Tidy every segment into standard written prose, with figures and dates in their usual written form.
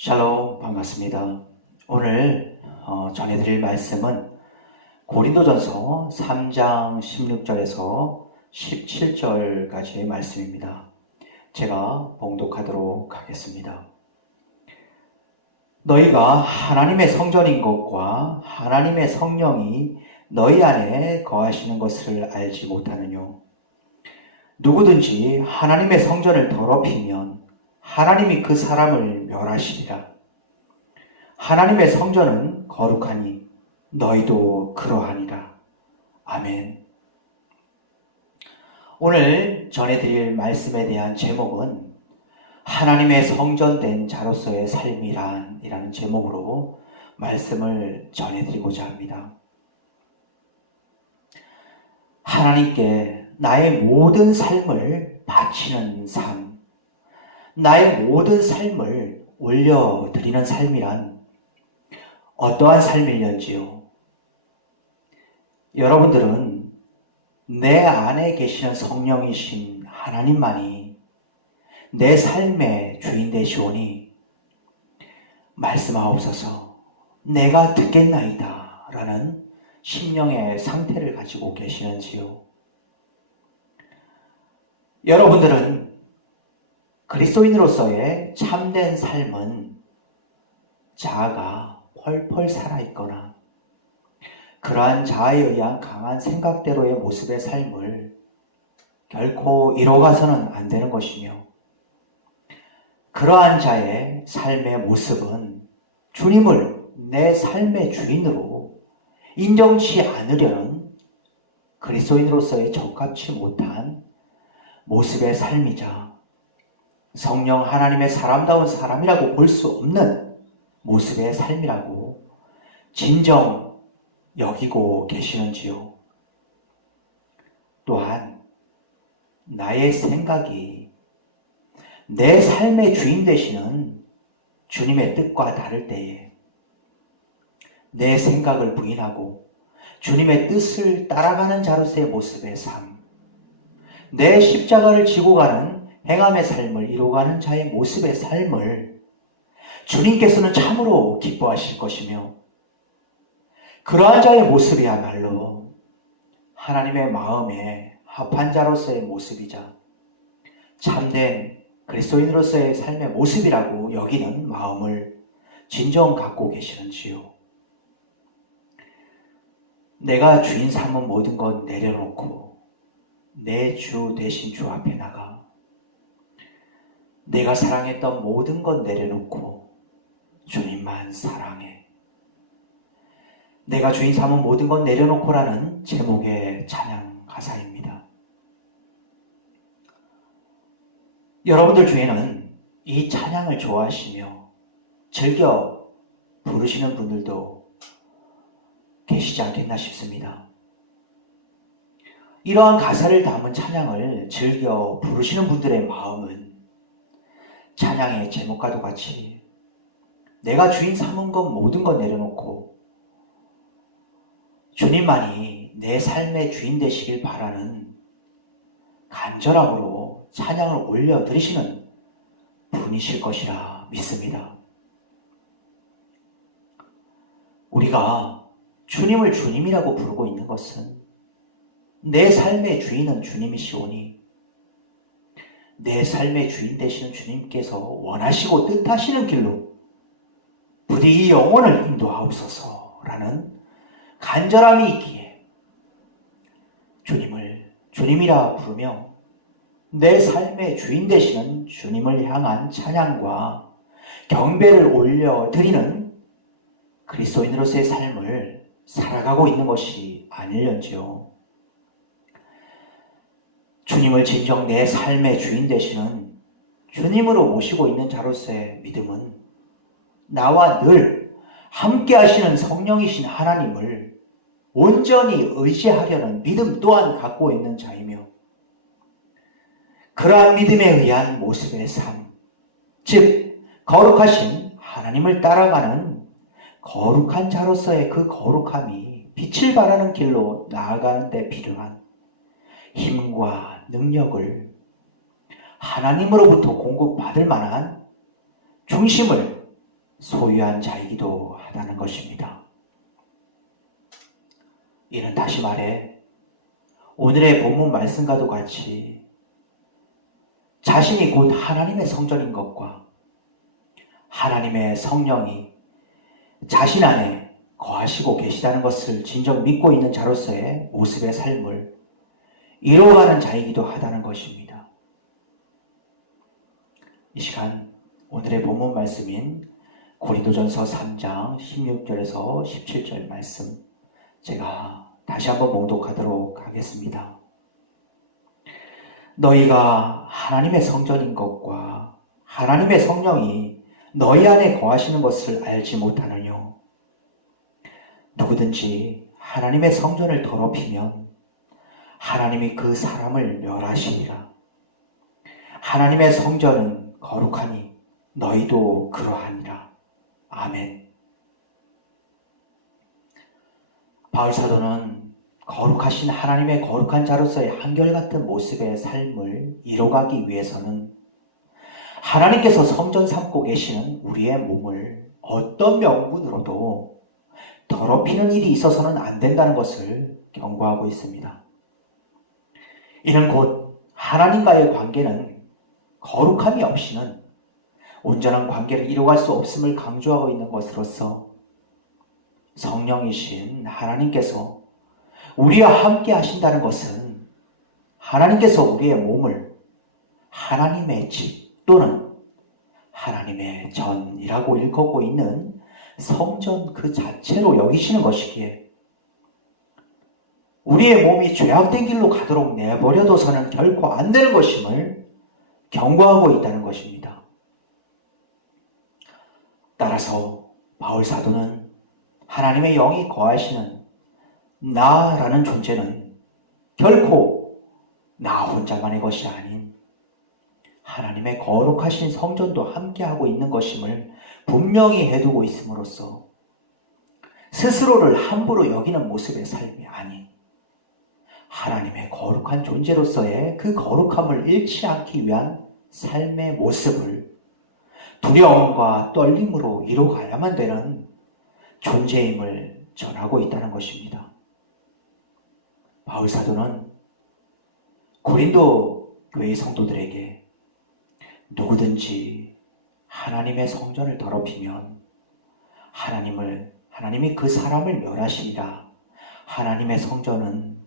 샬롬, 반갑습니다. 오늘 전해드릴 말씀은 고린도전서 3장 16절에서 17절까지의 말씀입니다. 제가 봉독하도록 하겠습니다. 너희가 하나님의 성전인 것과 하나님의 성령이 너희 안에 거하시는 것을 알지 못하느뇨. 누구든지 하나님의 성전을 더럽히면 하나님이 그 사람을 멸하시리라. 하나님의 성전은 거룩하니 너희도 그러하니라. 아멘. 오늘 전해드릴 말씀에 대한 제목은 하나님의 성전된 자로서의 삶이란이라는 제목으로 말씀을 전해드리고자 합니다. 하나님께 나의 모든 삶을 바치는 삶, 나의 모든 삶을 올려드리는 삶이란 어떠한 삶일는지요? 여러분들은 내 안에 계시는 성령이신 하나님만이 내 삶의 주인 되시오니 말씀하옵소서 내가 듣겠나이다 라는 심령의 상태를 가지고 계시는지요? 여러분들은 그리스도인으로서의 참된 삶은 자아가 펄펄 살아있거나 그러한 자아에 의한 강한 생각대로의 모습의 삶을 결코 이뤄가서는 안 되는 것이며, 그러한 자의 삶의 모습은 주님을 내 삶의 주인으로 인정치 않으려는 그리스도인으로서의 적합치 못한 모습의 삶이자 성령 하나님의 사람다운 사람이라고 볼 수 없는 모습의 삶이라고 진정 여기고 계시는지요? 또한 나의 생각이 내 삶의 주인 되시는 주님의 뜻과 다를 때에 내 생각을 부인하고 주님의 뜻을 따라가는 자로서의 모습의 삶, 내 십자가를 지고 가는 행함의 삶을 이루어가는 자의 모습의 삶을 주님께서는 참으로 기뻐하실 것이며, 그러한 자의 모습이야말로 하나님의 마음에 합한 자로서의 모습이자 참된 그리스도인으로서의 삶의 모습이라고 여기는 마음을 진정 갖고 계시는지요? 내가 주인 삼은 모든 것 내려놓고 내 주 대신 주 앞에 나가 내가 사랑했던 모든 것 내려놓고 주님만 사랑해. 내가 주인 삼은 모든 것 내려놓고라는 제목의 찬양 가사입니다. 여러분들 중에는 이 찬양을 좋아하시며 즐겨 부르시는 분들도 계시지 않겠나 싶습니다. 이러한 가사를 담은 찬양을 즐겨 부르시는 분들의 마음은 찬양의 제목과도 같이 내가 주인 삼은 것 모든 것 내려놓고 주님만이 내 삶의 주인 되시길 바라는 간절함으로 찬양을 올려드리시는 분이실 것이라 믿습니다. 우리가 주님을 주님이라고 부르고 있는 것은 내 삶의 주인은 주님이시오니 내 삶의 주인 되시는 주님께서 원하시고 뜻하시는 길로 부디 이 영혼을 인도하옵소서라는 간절함이 있기에 주님을 주님이라 부르며 내 삶의 주인 되시는 주님을 향한 찬양과 경배를 올려드리는 그리스도인으로서의 삶을 살아가고 있는 것이 아닐런지요. 주님을 진정 내 삶의 주인 되시는 주님으로 모시고 있는 자로서의 믿음은 나와 늘 함께 하시는 성령이신 하나님을 온전히 의지하려는 믿음 또한 갖고 있는 자이며, 그러한 믿음에 의한 모습의 삶, 즉 거룩하신 하나님을 따라가는 거룩한 자로서의 그 거룩함이 빛을 발하는 길로 나아가는 데 필요한 힘과 능력을 하나님으로부터 공급받을 만한 중심을 소유한 자이기도 하다는 것입니다. 이는 다시 말해 오늘의 본문 말씀과도 같이 자신이 곧 하나님의 성전인 것과 하나님의 성령이 자신 안에 거하시고 계시다는 것을 진정 믿고 있는 자로서의 모습의 삶을 이루어가는 자이기도 하다는 것입니다. 이 시간 오늘의 본문 말씀인 고린도전서 3장 16절에서 17절 말씀 제가 다시 한번 봉독하도록 하겠습니다. 너희가 하나님의 성전인 것과 하나님의 성령이 너희 안에 거하시는 것을 알지 못하느뇨. 누구든지 하나님의 성전을 더럽히면 하나님이 그 사람을 멸하시리라. 하나님의 성전은 거룩하니 너희도 그러하니라. 아멘. 바울사도는 거룩하신 하나님의 거룩한 자로서의 한결같은 모습의 삶을 이뤄가기 위해서는 하나님께서 성전 삼고 계시는 우리의 몸을 어떤 명분으로도 더럽히는 일이 있어서는 안 된다는 것을 경고하고 있습니다. 이는 곧 하나님과의 관계는 거룩함이 없이는 온전한 관계를 이루어갈 수 없음을 강조하고 있는 것으로서 성령이신 하나님께서 우리와 함께 하신다는 것은 하나님께서 우리의 몸을 하나님의 집 또는 하나님의 전이라고 일컫고 있는 성전 그 자체로 여기시는 것이기에 우리의 몸이 죄악된 길로 가도록 내버려둬서는 결코 안 되는 것임을 경고하고 있다는 것입니다. 따라서 바울사도는 하나님의 영이 거하시는 나라는 존재는 결코 나 혼자만의 것이 아닌 하나님의 거룩하신 성전도 함께하고 있는 것임을 분명히 해두고 있음으로써 스스로를 함부로 여기는 모습의 삶이 아닌 하나님의 거룩한 존재로서의 그 거룩함을 잃지 않기 위한 삶의 모습을 두려움과 떨림으로 이뤄가야만 되는 존재임을 전하고 있다는 것입니다. 바울사도는 고린도 교회의 성도들에게 누구든지 하나님의 성전을 더럽히면 하나님이 그 사람을 멸하시리라. 하나님의 성전은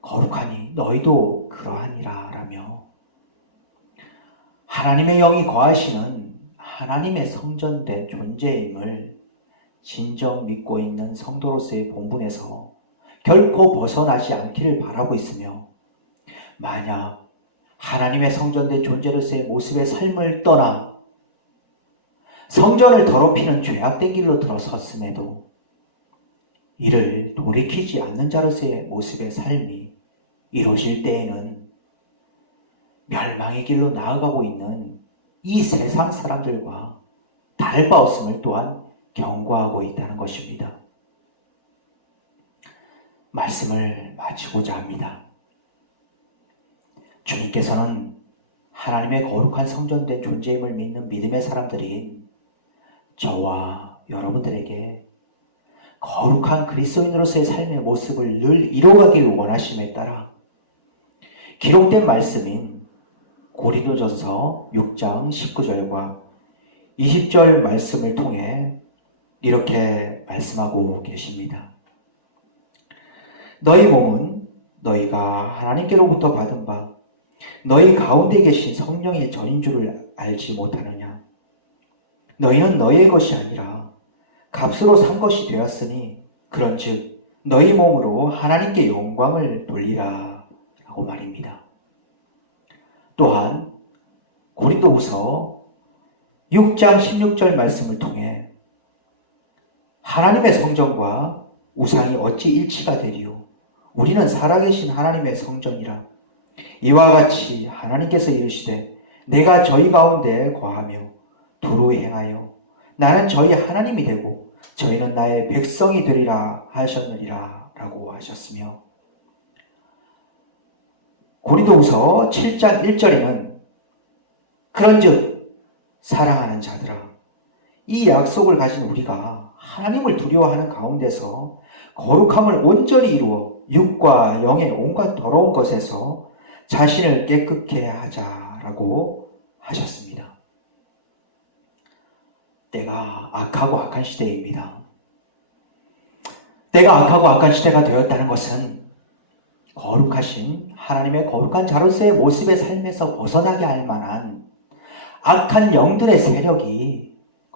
거룩하니 너희도 그러하니라 라며 하나님의 영이 거하시는 하나님의 성전된 존재임을 진정 믿고 있는 성도로서의 본분에서 결코 벗어나지 않기를 바라고 있으며 만약 하나님의 성전된 존재로서의 모습의 삶을 떠나 성전을 더럽히는 죄악된 길로 들어섰음에도 이를 돌이키지 않는 자로서의 모습의 삶이 이루어질 때에는 멸망의 길로 나아가고 있는 이 세상 사람들과 다를 바 없음을 또한 경고하고 있다는 것입니다. 말씀을 마치고자 합니다. 주님께서는 하나님의 거룩한 성전된 존재임을 믿는 믿음의 사람들인 저와 여러분들에게 거룩한 그리스도인으로서의 삶의 모습을 늘 이뤄가기를 원하심에 따라 기록된 말씀인 고린도전서 6장 19절과 20절 말씀을 통해 이렇게 말씀하고 계십니다. 너희 몸은 너희가 하나님께로부터 받은 바 너희 가운데 계신 성령의 전인 줄을 알지 못하느냐. 너희는 너희의 것이 아니라 값으로 산 것이 되었으니 그런즉 너희 몸으로 하나님께 영광을 돌리라 라고 말입니다. 또한 고린도후서 6장 16절 말씀을 통해 하나님의 성전과 우상이 어찌 일치가 되리요. 우리는 살아계신 하나님의 성전이라. 이와 같이 하나님께서 이르시되 내가 저희 가운데 거하며 두루 행하여 나는 저희 하나님이 되고 저희는 나의 백성이 되리라 하셨느니라 라고 하셨으며 고린도후서 7장 1절에는 그런즉 사랑하는 자들아 이 약속을 가진 우리가 하나님을 두려워하는 가운데서 거룩함을 온전히 이루어 육과 영의 온갖 더러운 것에서 자신을 깨끗게 하자라고 하셨습니다. 때가 악하고 악한 시대입니다. 때가 악하고 악한 시대가 되었다는 것은 거룩하신 하나님의 거룩한 자로서의 모습의 삶에서 벗어나게 할 만한 악한 영들의 세력이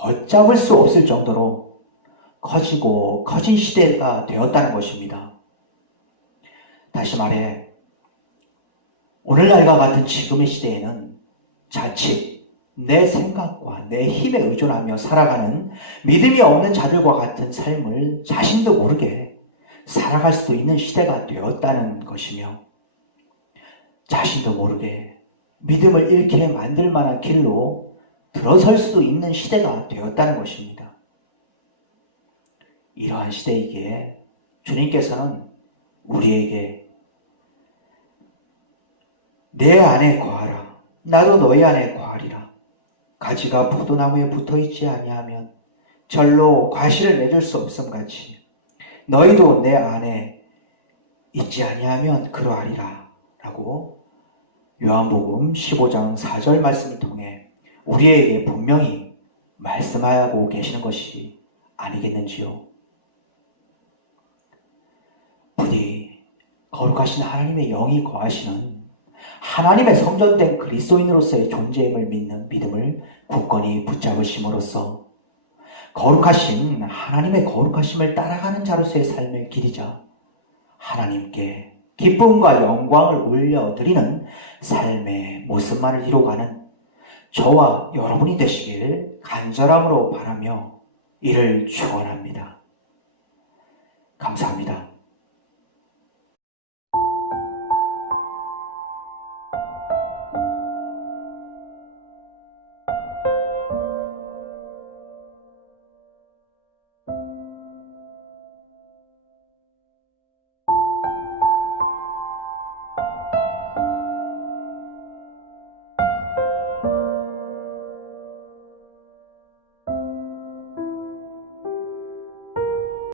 걷잡을 수 없을 정도로 커지고 커진 시대가 되었다는 것입니다. 다시 말해 오늘날과 같은 지금의 시대에는 자칫 내 생각과 내 힘에 의존하며 살아가는 믿음이 없는 자들과 같은 삶을 자신도 모르게 살아갈 수 있는 시대가 되었다는 것이며 자신도 모르게 믿음을 잃게 만들 만한 길로 들어설 수 있는 시대가 되었다는 것입니다. 이러한 시대이기에 주님께서는 우리에게 내 안에 거하라. 나도 너희 안에 거하리라. 가지가 포도나무에 붙어있지 아니하면 절로 과실을 맺을 수 없음같이 너희도 내 안에 있지 아니하면 그러하리라 라고 요한복음 15장 4절 말씀을 통해 우리에게 분명히 말씀하고 계시는 것이 아니겠는지요. 부디 거룩하신 하나님의 영이 거하시는 하나님의 성전된 그리스도인으로서의 존재임을 믿는 믿음을 굳건히 붙잡으심으로써 거룩하신 하나님의 거룩하심을 따라가는 자로서의 삶을 기리자 하나님께 기쁨과 영광을 올려드리는 삶의 모습만을 이루어가는 저와 여러분이 되시길 간절함으로 바라며 이를 축원합니다. 감사합니다.